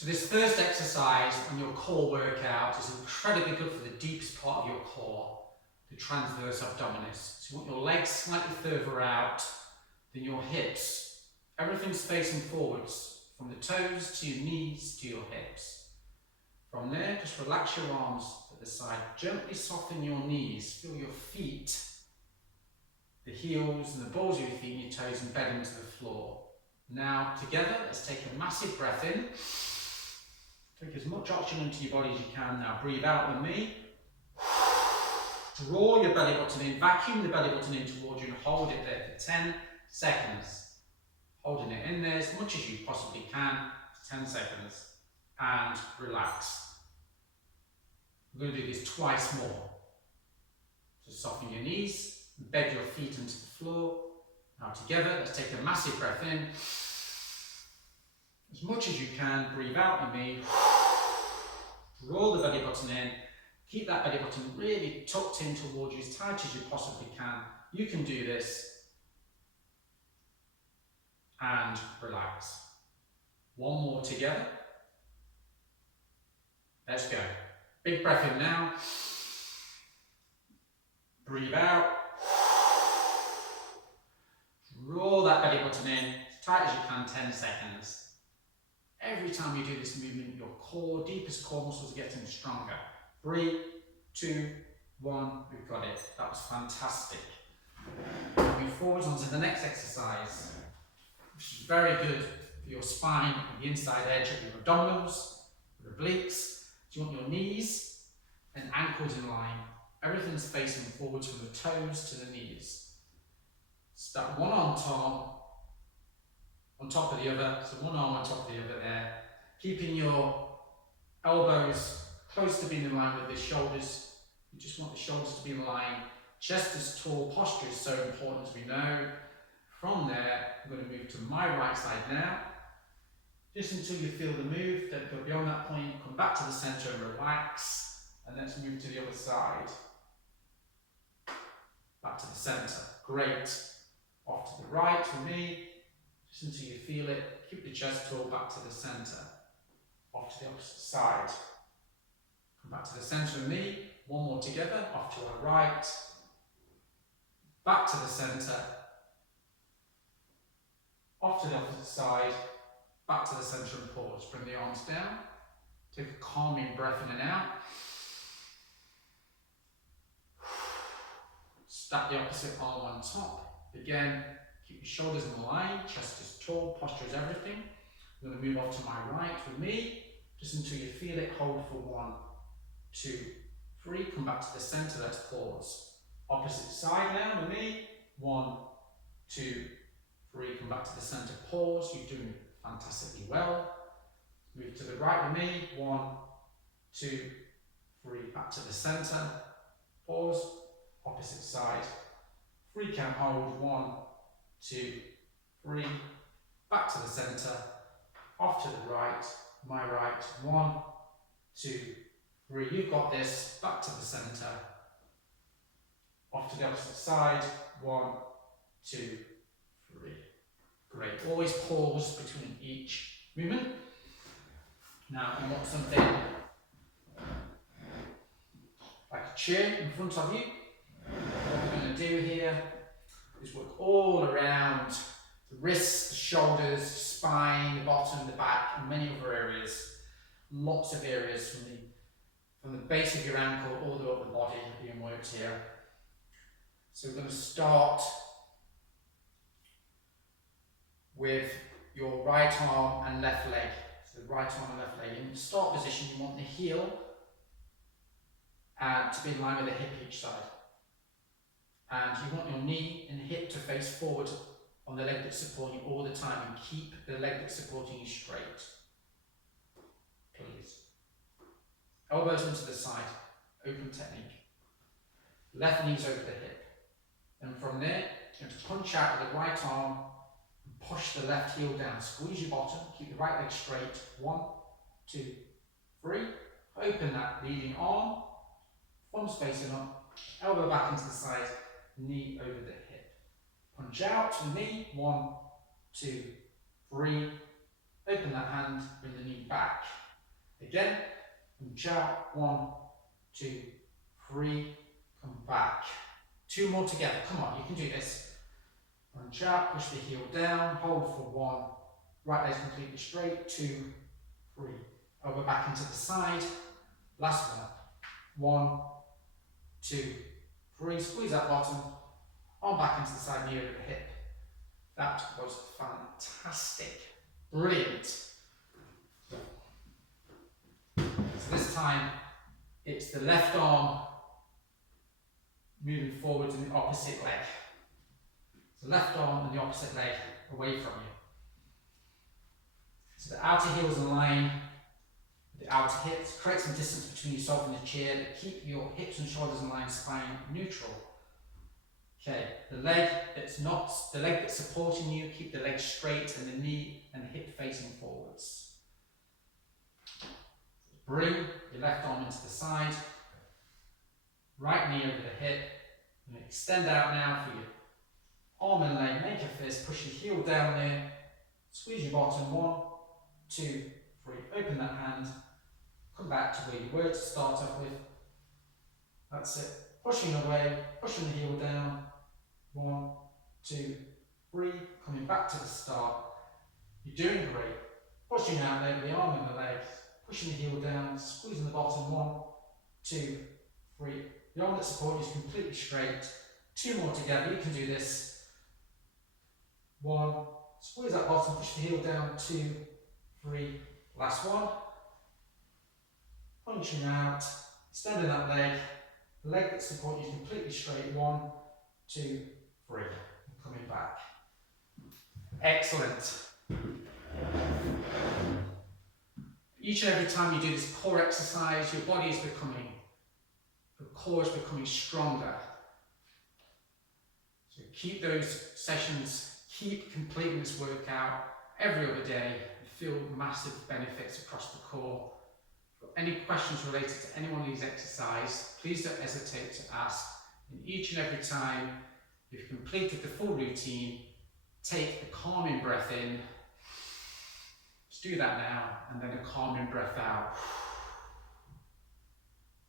So this first exercise on your core workout is incredibly good for the deepest part of your core, the transverse abdominis. So you want your legs slightly further out than your hips. Everything's facing forwards, from the toes to your knees to your hips. From there, just relax your arms at the side. Gently soften your knees. Feel your feet, the heels and the balls of your feet and your toes embed into the floor. Now, together, let's take a massive breath in. Take as much oxygen into your body as you can. Now, breathe out with me. Draw your belly button in. Vacuum the belly button in towards you and hold it there for 10 seconds. Holding it in there as much as you possibly can for 10 seconds. And relax. We're going to do this twice more. So soften your knees, embed your feet into the floor. Now together, let's take a massive breath in. As much as you can, breathe out with me. Draw the belly button in. Keep that belly button really tucked in towards you as tight as you possibly can. You can do this. And relax. One more together. Let's go. Big breath in now. Breathe out. Draw that belly button in as tight as you can, 10 seconds. Every time you do this movement, your core, deepest core muscles are getting stronger. 3, 2, 1, we've got it. That was fantastic. Move forwards onto the next exercise, which is very good for your spine and the inside edge of your abdominals, your obliques. So you want your knees and ankles in line. Everything's facing forwards from the toes to the knees. Start one arm on top of the other. So one arm on top of the other there. Keeping your elbows close to being in line with the shoulders. You just want the shoulders to be in line. Chest is tall. Posture is so important, as we know. From there, I'm going to move to my right side now. Just until you feel the move, then go beyond that point, come back to the center and relax. And let's move to the other side. Back to the center. Great. Off to the right for me. Just until you feel it. Keep the chest tall, back to the center. Off to the opposite side. Come back to the center of me. One more together. Off to our right. Back to the center. Off to the opposite side. Back to the center and pause. Bring the arms down. Take a calming breath in and out. Stack the opposite arm on top. Again, keep your shoulders in line. Chest is tall. Posture is everything. I'm going to move off to my right with me. Just until you feel it. Hold for 1, 2, 3. Come back to the center. Let's pause. Opposite side now with me. 1, 2, 3. Come back to the center. Pause. You're doing fantastically well. Move to the right with me. 1, 2, 3. Back to the center. Pause. Opposite side. 3 count hold. 1, 2, 3. Back to the center. Off to the right. My right. 1, 2, 3. You've got this. Back to the center. Off to the opposite side. 1, 2, 3. Great. Always pause between each movement. Now you want something like a chair in front of you. What we're going to do here is work all around the wrists, the shoulders, spine, the bottom, the back, and many other areas. Lots of areas from the base of your ankle all the way up the body being worked here. So we're going to start with your right arm and left leg. So the right arm and left leg. In the start position, you want the heel to be in line with the hip each side. And you want your knee and hip to face forward on the leg that's supporting you all the time, and keep the leg that's supporting you straight. Please. Elbows into the side. Open technique. Left knees over the hip. And from there, you're going to punch out with the right arm. Push the left heel down, squeeze your bottom, keep the right leg straight. 1, 2, 3. Open that leading arm, thumbs facing up, elbow back into the side, knee over the hip. Punch out to the knee. 1, 2, 3. open that hand, bring the knee back. Again, punch out, 1, 2, 3, come back. 2 more together, come on, you can do this. Punch out, push the heel down, hold for 1, right leg's completely straight, 2, 3. Over back into the side, last one. 1, 2, 3, squeeze that bottom, on back into the side, near the hip. That was fantastic, brilliant. So this time, it's the left arm moving forward in the opposite leg. So left arm and the opposite leg away from you. So the outer heel's in line with the outer hips. Create some distance between yourself and the chair, but keep your hips and shoulders in line, spine neutral. Okay, the leg that's supporting you, keep the leg straight and the knee and hip facing forwards. Bring your left arm into the side, right knee over the hip, and extend out now for your arm and leg, make a fist, push your heel down there, squeeze your bottom, 1, 2, 3, open that hand, come back to where you were to start off with. That's it, pushing away, pushing the heel down, 1, 2, 3, coming back to the start. You're doing great, pushing out there with the arm and the leg, pushing the heel down, squeezing the bottom, 1, 2, 3. The arm that supports you is completely straight. 2 more together, you can do this. 1, squeeze that bottom, push the heel down, 2, 3, last one. Punching out, extending that leg. The leg that supports you is completely straight. 1, 2, 3. And coming back. Excellent. Each and every time you do this core exercise, your body is becoming, the core is becoming stronger. So keep those sessions, keep completing this workout every other day, and feel massive benefits across the core. For any questions related to any one of these exercises, please don't hesitate to ask. And each and every time you've completed the full routine, take a calming breath in. Just do that now, and then a calming breath out.